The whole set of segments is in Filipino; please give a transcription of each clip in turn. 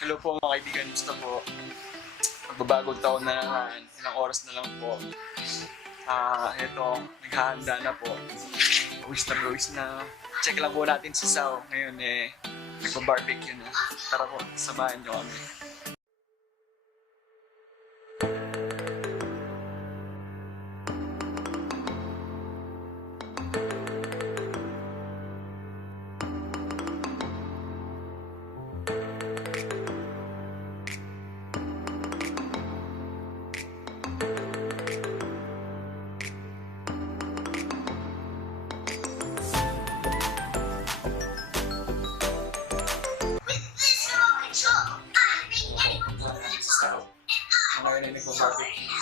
Hello po mga kaibigan, gusto po. Magbabagong taon na naman, ilang oras na lang po. Ito, naghahanda na po. Pawis na. Check lang po natin si Sao. Ngayon nagpa-barbecue na. Tara po, samahan niyo kami. Ngayon ay nagpa-barbecue.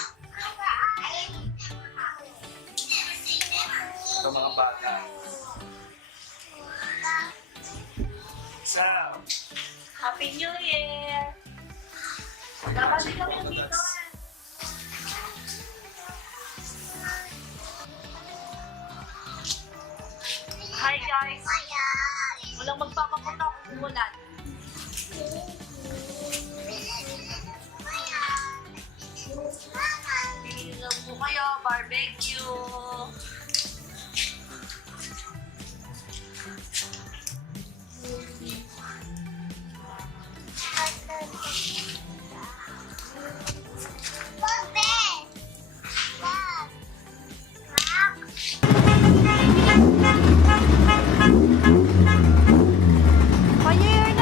Ito mga bata. Sao! Happy New Year! Dapat ikaw yung dito. Hi guys! Walang magpapapunta kung umulan. Pililang po kayo, barbecue. Payern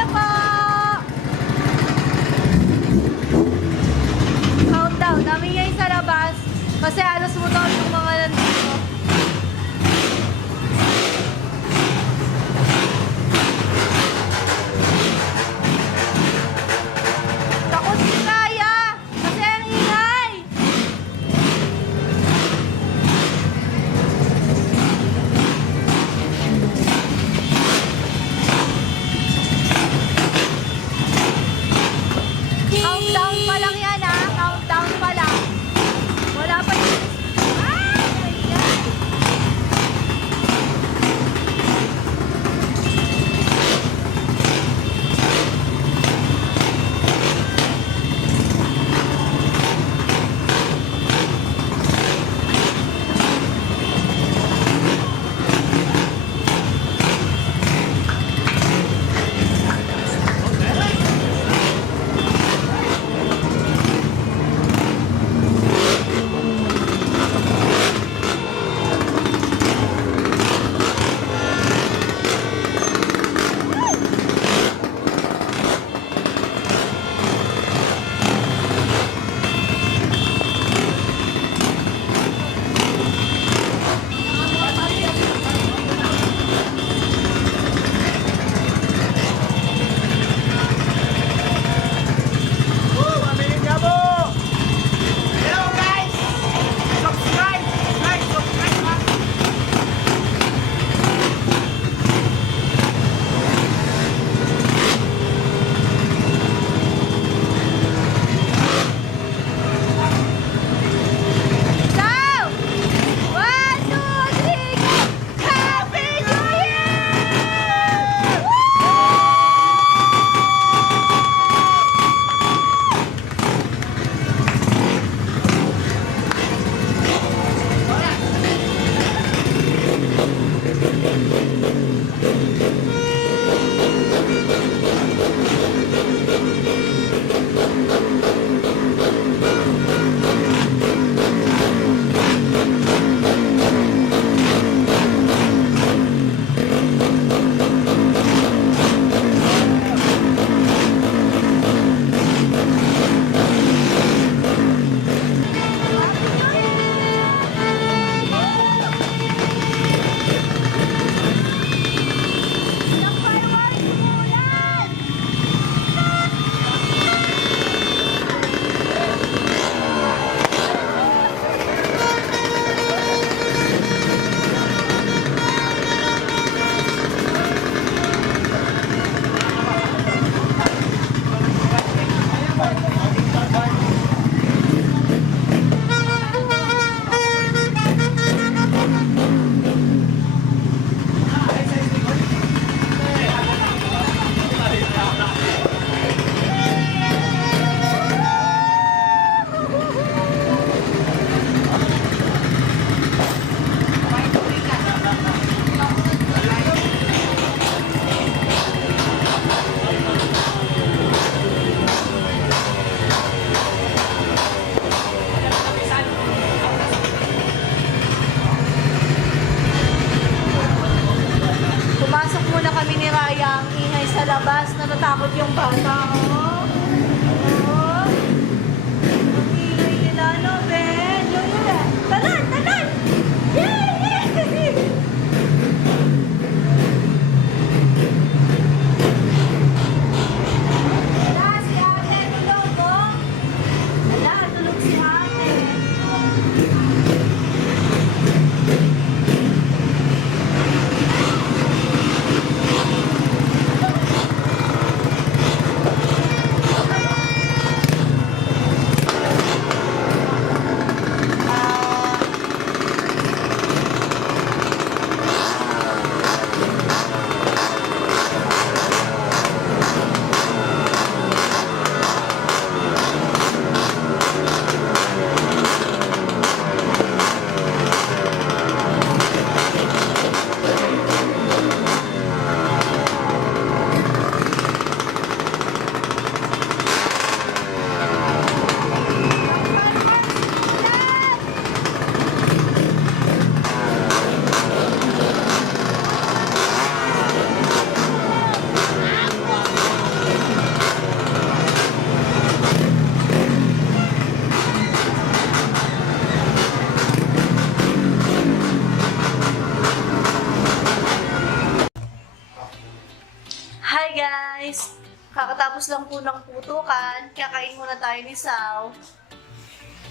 naman po ng putukan. Kakain muna tayo ni Sao.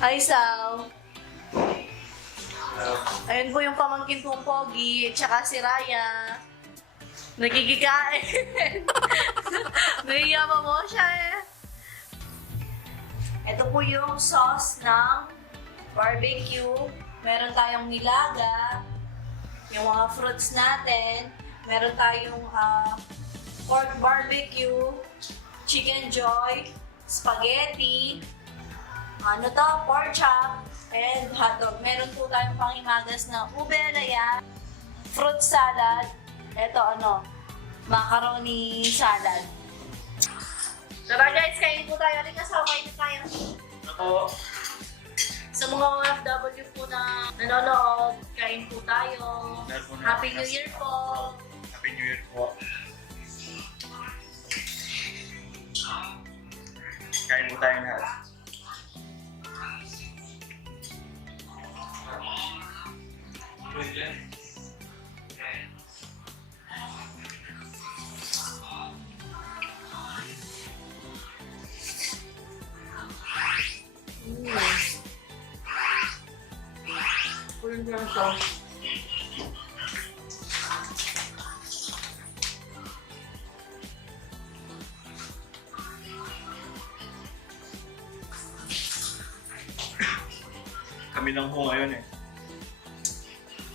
Hi, Sao. Ayun po yung pamangkin kong Pogi, tsaka si Raya. Nagigikain. Nahiyama mo siya eh. Ito po yung sauce ng barbecue. Meron tayong nilaga, yung mga fruits natin. Meron tayong pork barbecue, chicken joy, spaghetti, pork chop, and hotdog. Meron po tayong pangimagas na ube alaya, fruit salad, macaroni salad. Tara guys, kain po tayo. Halika sa kain tayo. Ako, Sa mga OFW po na nanonood, kain po tayo. Happy New Year po. Happy New Year po. Kain po tayo lahat. Kulang lang sauce. Kami lang po ngayon eh.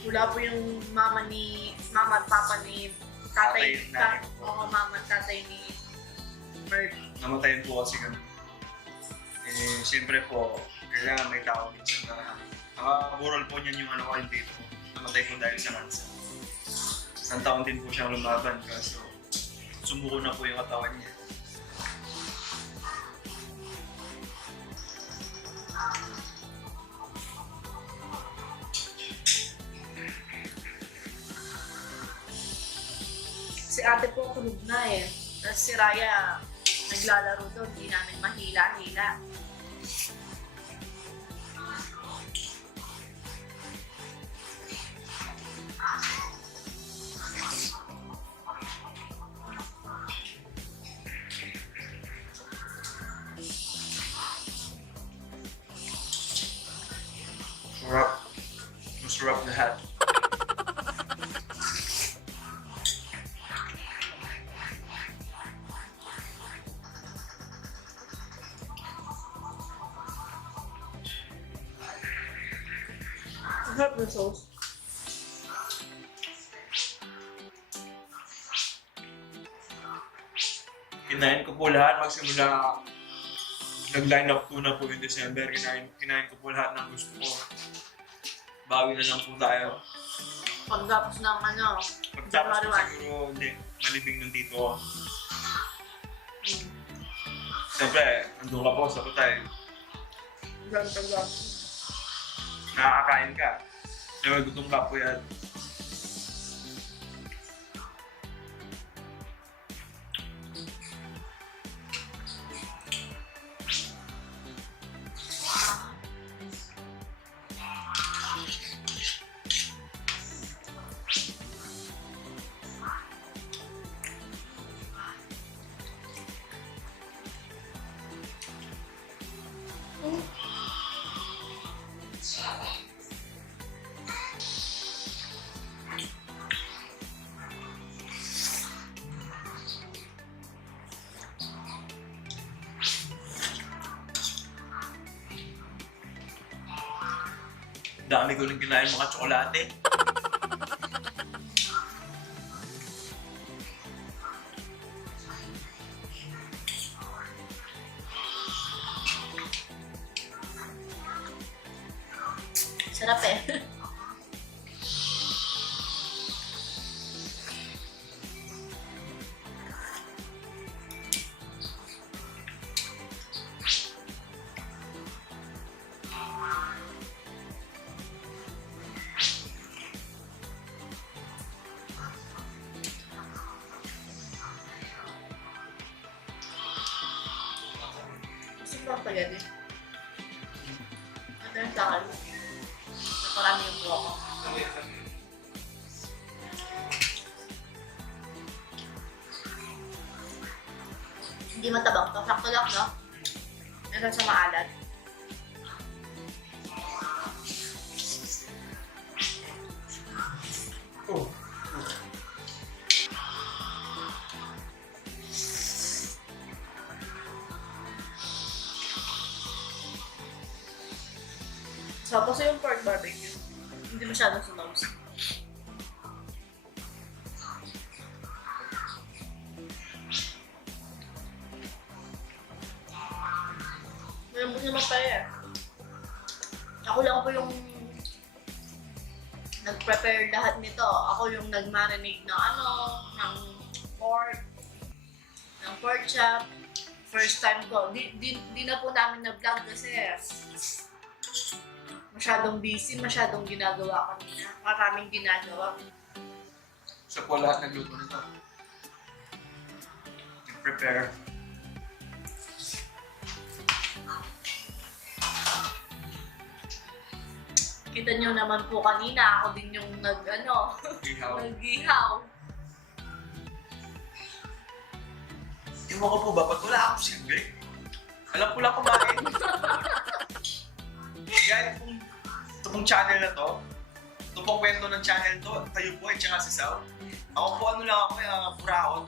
Wala po yung mama at papa ni tatay. Tatay, nanay ko. Oo, mama at tatay ni Mert. Namatayin po kasi kami. Eh, siyempre po, kailangan may tao minsan na nakaburol po niyan yung ko yung dito. Namatay po dahil sa kansa. Isang taon din po siyang lumaban kaso sumuko na po yung katawan niya. Si ate po tulog na eh. Tapos si Raya naglalaro doon, hindi namin mahila-hila. Sarap. Masarap lahat. Ang sarap ng sauce. Kinain ko po lahat magsimula nag-line up po na po yung December. Kinain ko po lahat ng gusto ko. Bawi na lang po tayo. Pagtapos ng Pagtapos January po siguro, hindi, malibing nandito ako. Siyempre, andun ka po sa Kutay. Gantag-gantag. Nakakain ka. Siyempre, gutom ka po yan. Dami ko rin kinain mga tsokolate. Sarap eh. Gusto ko spaghetti. Ito yung sakal. Naparami yung buho ko. Hindi matabang to. Sakto lang, no? Hanggang sa maalat. Oh. So, kasi yung pork barbecue, hindi masyadong sumaus. Malambot naman pala eh. Ako lang po yung nag-prepare lahat nito. Ako yung nag-marinate ng ng pork, ng pork chop. First time ko. Di na po namin na-vlog kasi masyadong busy, masyadong ginagawa kanina. Maraming ginagawa. Siya po lahat nagluto nito. Nag-prepare. Kita nyo naman po kanina, ako din yung Ihaw. nag-ihaw. Ewan ko po ba, pag wala akong silbi, alam ko lang kumain. Kaya itong channel na to, ito pong kwento ng channel to, kayo po at saka si Sao. Ako po ano lang ako, puraot.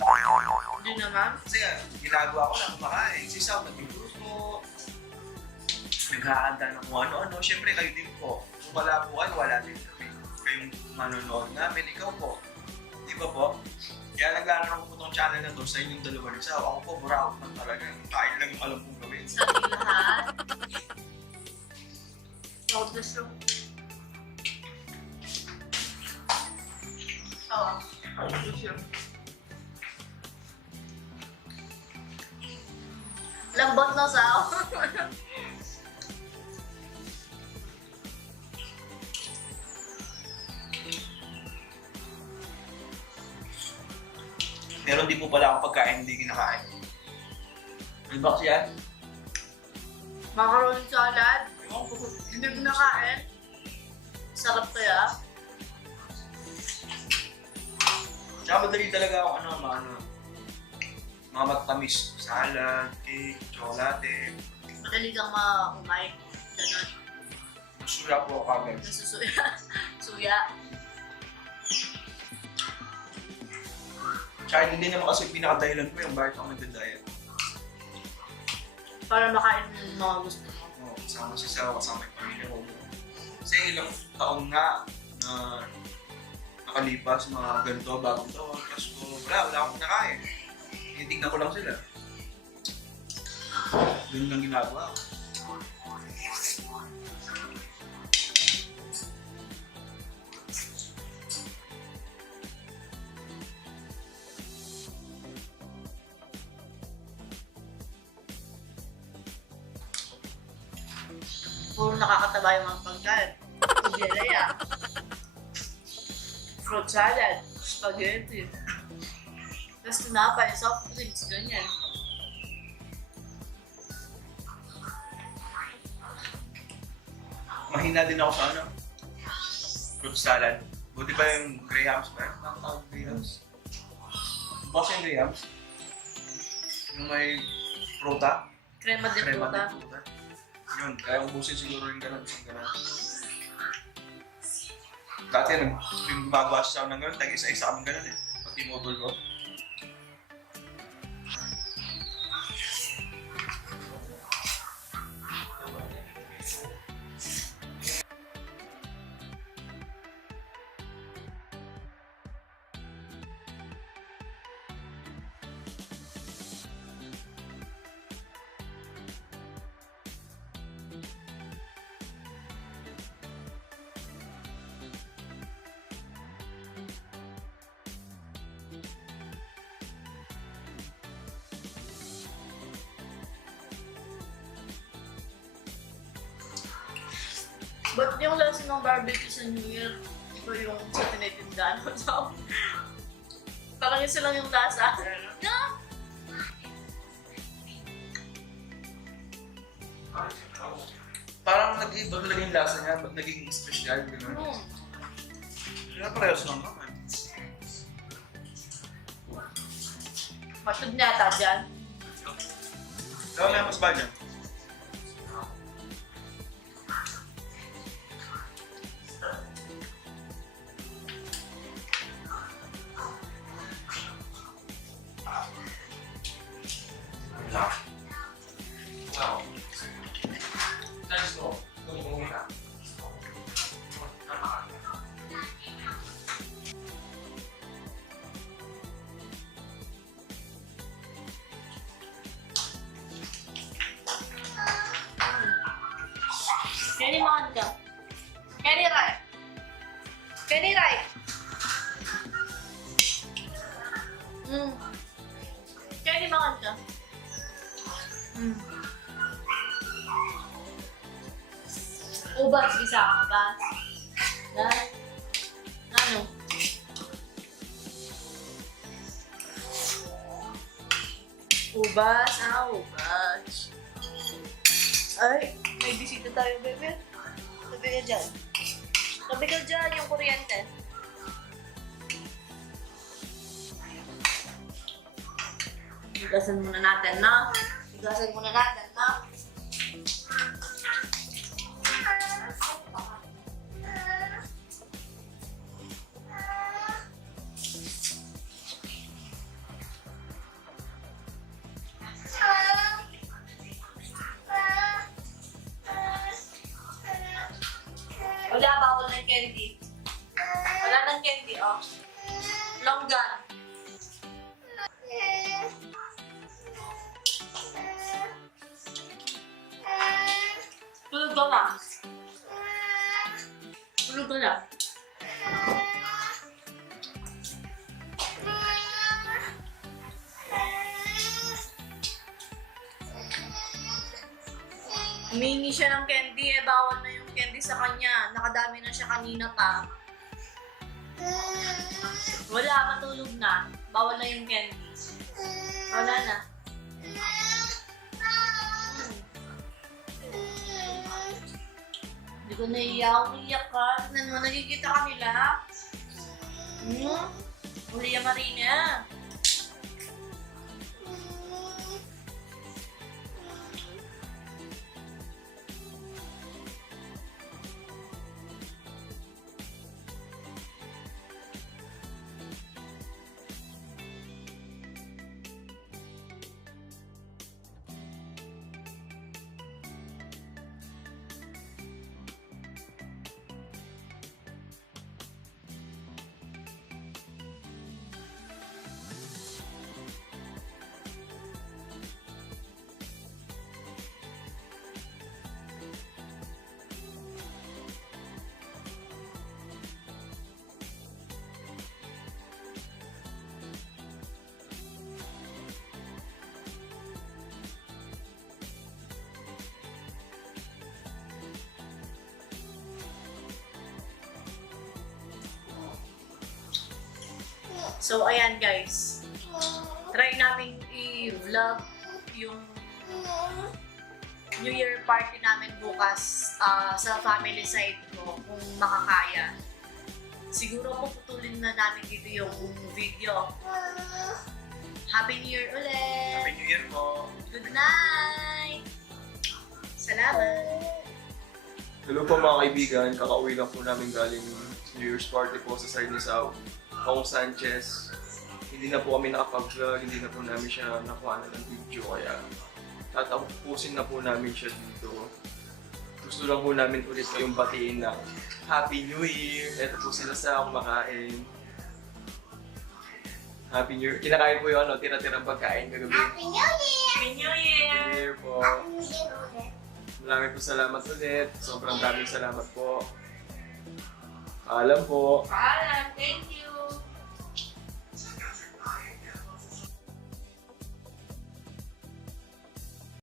Hindi naman. Kasi ginagawa ko lang kumakain. Si Sao nagluluto, naghahanda ng kung ano-ano. Siyempre kayo din po. Kung wala po kayo, wala din kami. Kayong manonood namin, ikaw po. Di ba po? Kaya naglalaro ko po itong channel na to sa inyong dalawa ni Sao. Ako po, puraot lang talaga. Kain lang yung alam kong gawin. Sa lahat. So, this room. Oh. Lambot na sao. Meron din po pala akong pagkain hindi kinakain. Ano ba kasi yan? Macaroni salad. Ewan ko po. Hindi ko nakain. Sarap kaya. Tsaka madali talaga ako mga matamis. Salad, cake, chocolate. Madali kang kumain. Ganon. Masura po ako kagad. Nasusuya. Suya. Tsaka hindi naman kasi pinakadahilan ko yung bakit ako nagda-diet. Para makain mo yung mga gusto mo. Oo, kasama si Sao, kasama yung pamilya ko. Kasi ilang taon nga na nakalipas, mga ganito, bagong taon, Pasko, wala akong nakain. Tinitignan ko lang sila. Yun lang ginagawa ko. Puro nakakataba yung mga pagkain. Kubyelaya. Fruit salad. Spaghetti. Tapos tinapay, soft drinks, ganyan. Mahina din ako sa fruit salad. Buti pa yung Grahams ba? Nakakawag Grahams. Boss yung Grahams? Yung may pruta? Crema de fruta. Yun, kaya ubusin siguro yung ganun, isang ganun. Dati yung gumagawa siya ng ganun, tag-isa-isa kami ganun eh. Pag tinutol ko. Ba't yung lasa ng barbecue sa New Year, iba yung sa tinitindahan mo? So, parang isa lang yung lasa. No? Parang nag-iba talaga yung lasa niya, ba't naging special, gano'n? Kaya parehas lang naman. Matod niya ata dyan. Saan may mas ba dyan? Kenny, makan ka. Kenny, right. Kenny, right. Kenny, makan ka. Ubas, bisa ka ba? Dahil? Ano? Ubas? Ubas. Ay, may bisita tayo, bebe. Tabi ka dyan. Tabi ka dyan, yung kuryente. Higasan muna natin, na. Higasan muna natin, na. Wala, bawal ng candy. Wala ng candy, oh. Longgan. Tulog ka ba? Tulog ka na. Humingi siya ng candy, bawal na yung candy sa kanya. Nakadami na siya kanina pa. Wala, matulog na. Bawal na yung candy. Wala na. Hindi ko naiiyak. Umiyak ka. Tignan mo, nagkikita ka nila. Uli yung Marina. So, ayan guys. Try namin i-vlog yung New Year party namin bukas sa family side ko kung makakaya. Siguro puputulin na namin dito yung video. Happy New Year ulit! Happy New Year po! Good night! Salamat! Hello po mga kaibigan, kakauwi lang po namin galing New Year's party po sa side ni Sao. Kong Sanchez, hindi na po kami nakapag-vlog, hindi na po namin siya nakuha na ng video, kaya tatapusin na po namin siya dito. Gusto lang po namin ulit kayong batiin na Happy New Year! Ito po sila sa kumakain. Happy New Year! Kinakain po yung tira-tirang pagkain kagabi. Happy New Year! Happy New Year! Happy New Year po! Happy New Year ulit. Maraming po salamat ulit. Sobrang daming salamat po. Paalam po. Paalam! Thank you!